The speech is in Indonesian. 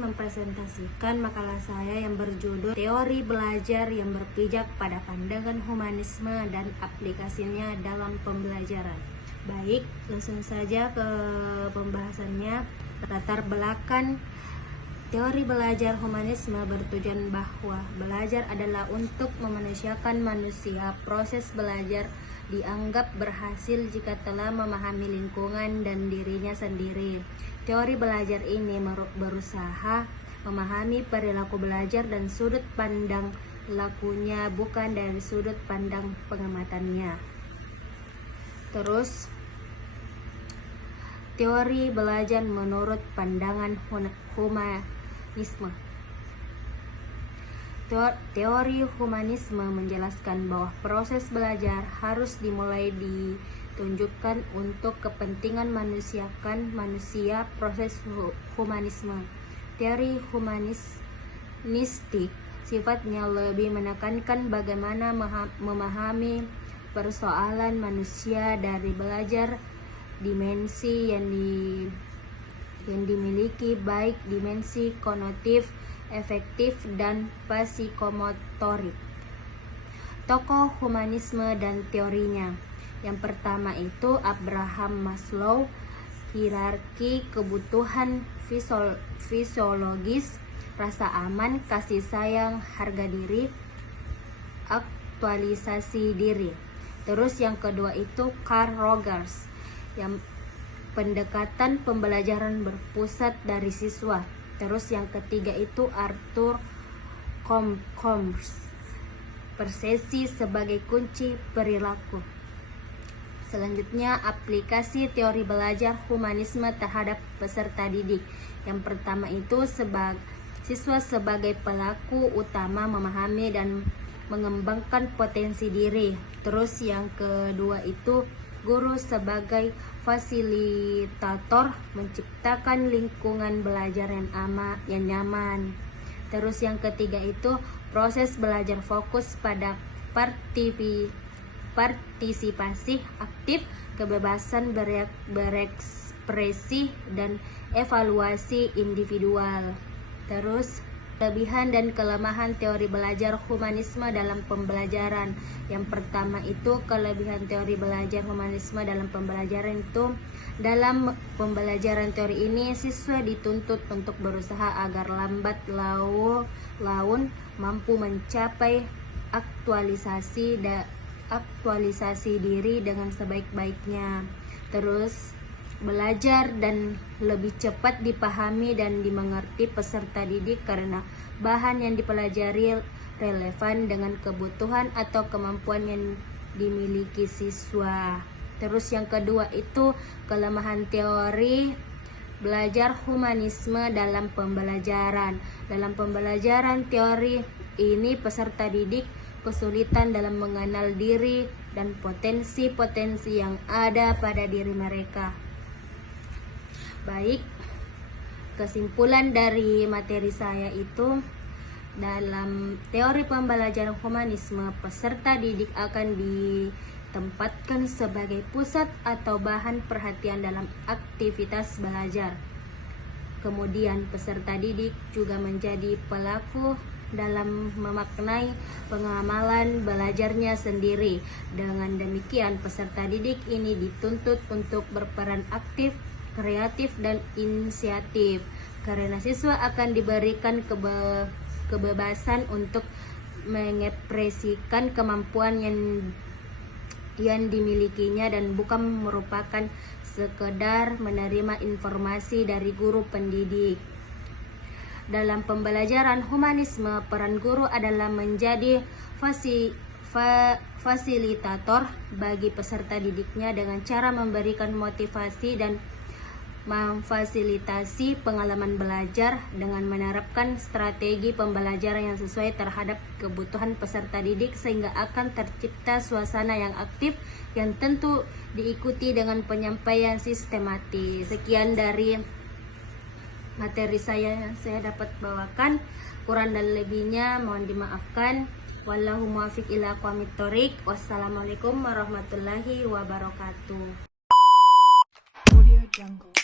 mempresentasikan makalah saya yang berjudul Teori Belajar yang Berpijak pada Pandangan Humanisme dan Aplikasinya dalam Pembelajaran. Baik, langsung saja ke pembahasannya. Latar belakang teori belajar humanisme bertujuan bahwa belajar adalah untuk memanusiakan manusia. Proses belajar dianggap berhasil jika telah memahami lingkungan dan dirinya sendiri. Teori belajar ini berusaha memahami perilaku belajar dan sudut pandang lakunya, bukan dari sudut pandang pengamatannya. Terus, teori belajar menurut pandangan humanisme. Teori humanisme menjelaskan bahwa proses belajar harus dimulai ditunjukkan untuk kepentingan manusia. Proses humanisme. Teori humanistik sifatnya lebih menekankan bagaimana memahami persoalan manusia dari belajar dimensi yang dimiliki, baik dimensi kognitif, efektif, dan psikomotorik. Tokoh humanisme dan teorinya. Yang pertama itu Abraham Maslow, hierarki kebutuhan fisiologis, rasa aman, kasih sayang, harga diri, aktualisasi diri. Terus yang kedua itu Carl Rogers, yang pendekatan pembelajaran berpusat dari siswa. Terus yang ketiga itu Arthur Combs, persepsi sebagai kunci perilaku. Selanjutnya, aplikasi teori belajar humanisme terhadap peserta didik. Yang pertama itu siswa sebagai pelaku utama memahami dan mengembangkan potensi diri. Terus yang kedua itu guru sebagai fasilitator menciptakan lingkungan belajar yang nyaman. Terus yang ketiga itu proses belajar fokus pada partisipasi aktif, kebebasan berekspresi, dan evaluasi individual. Terus kelebihan dan kelemahan teori belajar humanisme dalam pembelajaran. Yang pertama itu kelebihan teori belajar humanisme dalam pembelajaran itu, dalam pembelajaran teori ini siswa dituntut untuk berusaha agar lambat laun mampu mencapai aktualisasi diri dengan sebaik-baiknya. Terus belajar dan lebih cepat dipahami dan dimengerti peserta didik karena bahan yang dipelajari relevan dengan kebutuhan atau kemampuan yang dimiliki siswa. Terus yang kedua itu kelemahan teori belajar humanisme dalam pembelajaran. Dalam pembelajaran teori ini peserta didik kesulitan dalam mengenal diri dan potensi-potensi yang ada pada diri mereka. Baik, kesimpulan dari materi saya itu, dalam teori pembelajaran humanisme, peserta didik akan ditempatkan sebagai pusat atau bahan perhatian dalam aktivitas belajar. Kemudian peserta didik juga menjadi pelaku dalam memaknai pengamalan belajarnya sendiri. Dengan demikian, peserta didik ini dituntut untuk berperan aktif, kreatif, dan inisiatif karena siswa akan diberikan kebebasan untuk mengekspresikan kemampuan yang dimilikinya dan bukan merupakan sekedar menerima informasi dari guru pendidik. Dalam pembelajaran humanisme, peran guru adalah menjadi fasilitator bagi peserta didiknya dengan cara memberikan motivasi dan memfasilitasi pengalaman belajar dengan menerapkan strategi pembelajaran yang sesuai terhadap kebutuhan peserta didik sehingga akan tercipta suasana yang aktif yang tentu diikuti dengan penyampaian sistematis. Sekian dari materi saya yang saya dapat bawakan. Kurang dan lebihnya mohon dimaafkan. Wallahu muwaffiq ila aqwamit thoriq. Wassalamualaikum warahmatullahi wabarakatuh. Audio Jungle.